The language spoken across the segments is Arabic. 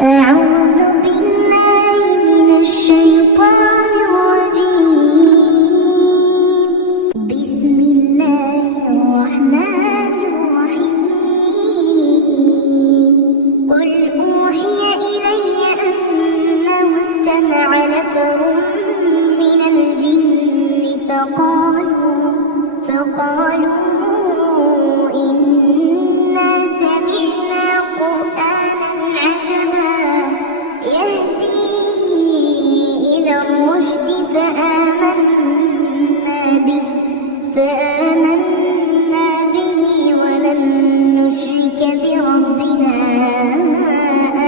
أعوذ بالله من الشيطان الرجيم. بسم الله الرحمن الرحيم. قل أوحي إلي أنه استمع نفر من الجن فقالوا إنا سمعنا قرآنا عجبا يهدي إلى الرشد فآمنا به ولن نشرك بربنا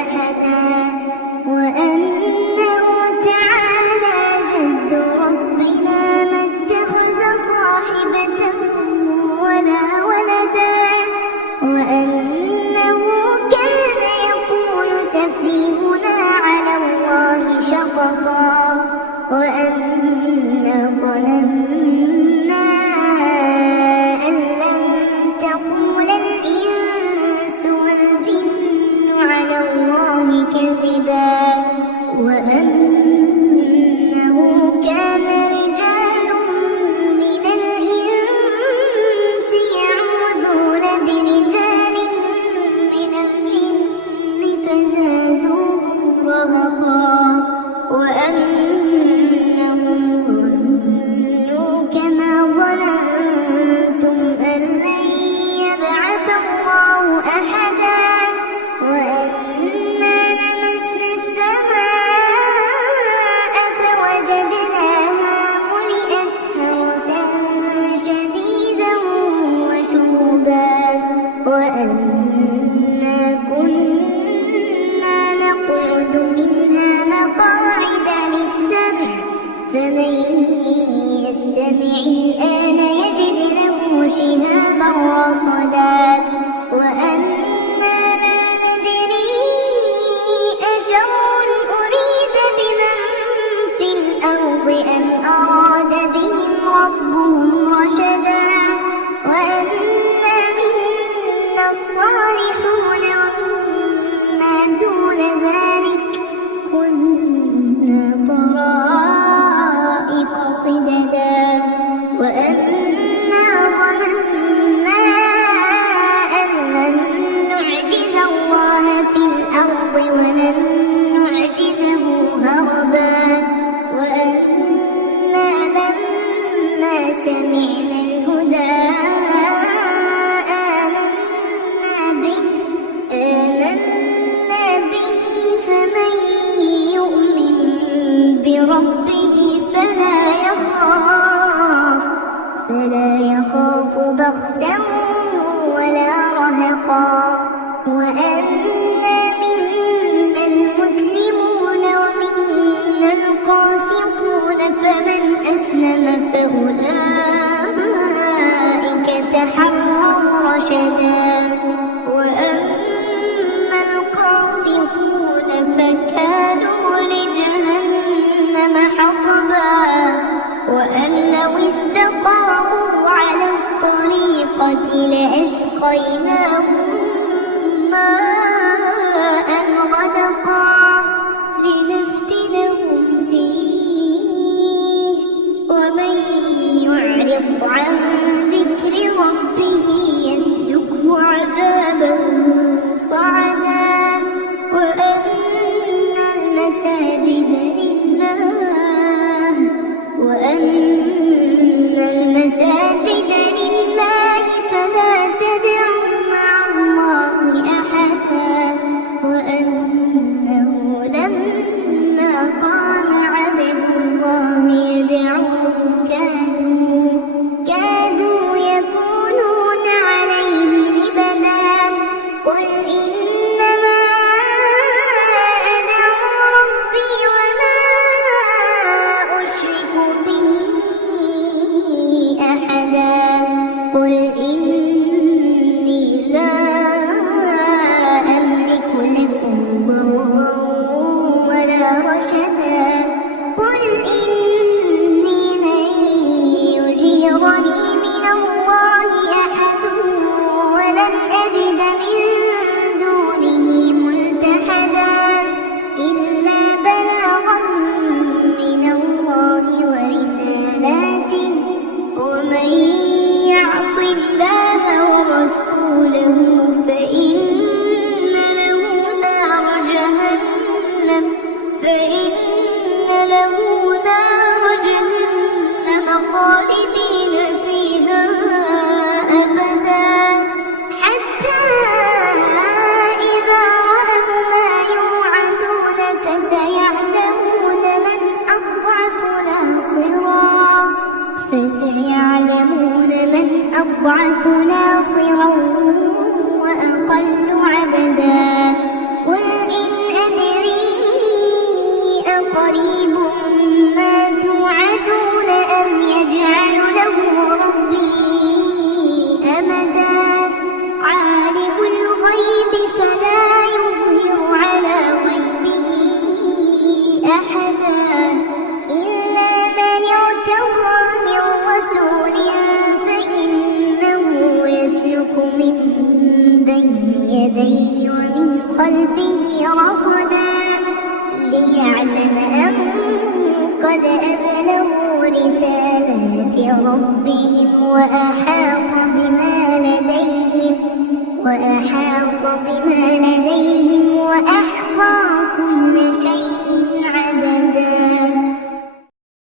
أحدا وأنه تعالى جد ربنا ما اتخذ صاحبة ولا ولدا وأنه كان يقول سفيهنا على الله شططا وأنا ظننا أن لن تقول الإنس والجن على الله كذبا وأنه كان رجال من الإنس يعوذون برجال من الجن فزادوهم رهقا وأنهم ظنوا كما ظننتم أن لن يبعث الله أحدا وأنا لمسنا السماء فوجدناها ملئت حرسا شديدا وشهبا وأنا كنا نقعد منها مقاعد للسمع فمن يستمع الآن يجد له شهابا رصدا وأنا لا ندري أشر أريد بمن في الأرض أم أراد بهم ربهم رشدا وأنا منا الصالحون ومنا دون ذلك كنا طرائق قددا وأنا ظننا أن لن نعجز الله في الأرض ولن نعجزه هربا وأنا لما سمعنا الهدى آمنا به فمن يؤمن بربه فلا يخاف بخسا ولا رهقا وأنا منا المسلمون ومنا القاسطون فمن أسلم فأولئك تحروا رشدا وأما القاسطون فكانوا لجهنم حطبا وأن لو استقاموا على الطريقة لأسقيناهم ماء غدقا لنفتنهم فيه ومن يعرض عن ذكر ربه يسلكه عذابا صعدا وأن المساجد لله فلا تدعوا مع الله أحدا وأنه لما قام عبد الله يدعوه كادوا يكونون عليه لبدا قل إنما أدعو ربي وما أشرك به إلا بلاغا من الله ورسالاته ومن يعص الله ورسوله فإن له نار جهنم خالدين فيها أبدا حتى إذا رأوا ما يوعدون فسيعلمون من أضعف ناصرا وأقل عددا قل إن أدري أقريب ما توعدون أم يجعل له ربي أمدا عالم الغيب فلا يظهر على غيبه أحدا إلا من ارتضى من رسول فإنه يسلك من بين يديه ومن خلفه رصدا ليعلم أن قد أبلغوا رسالات ربهم وأحاط بما لديهم وأحصى كل شيء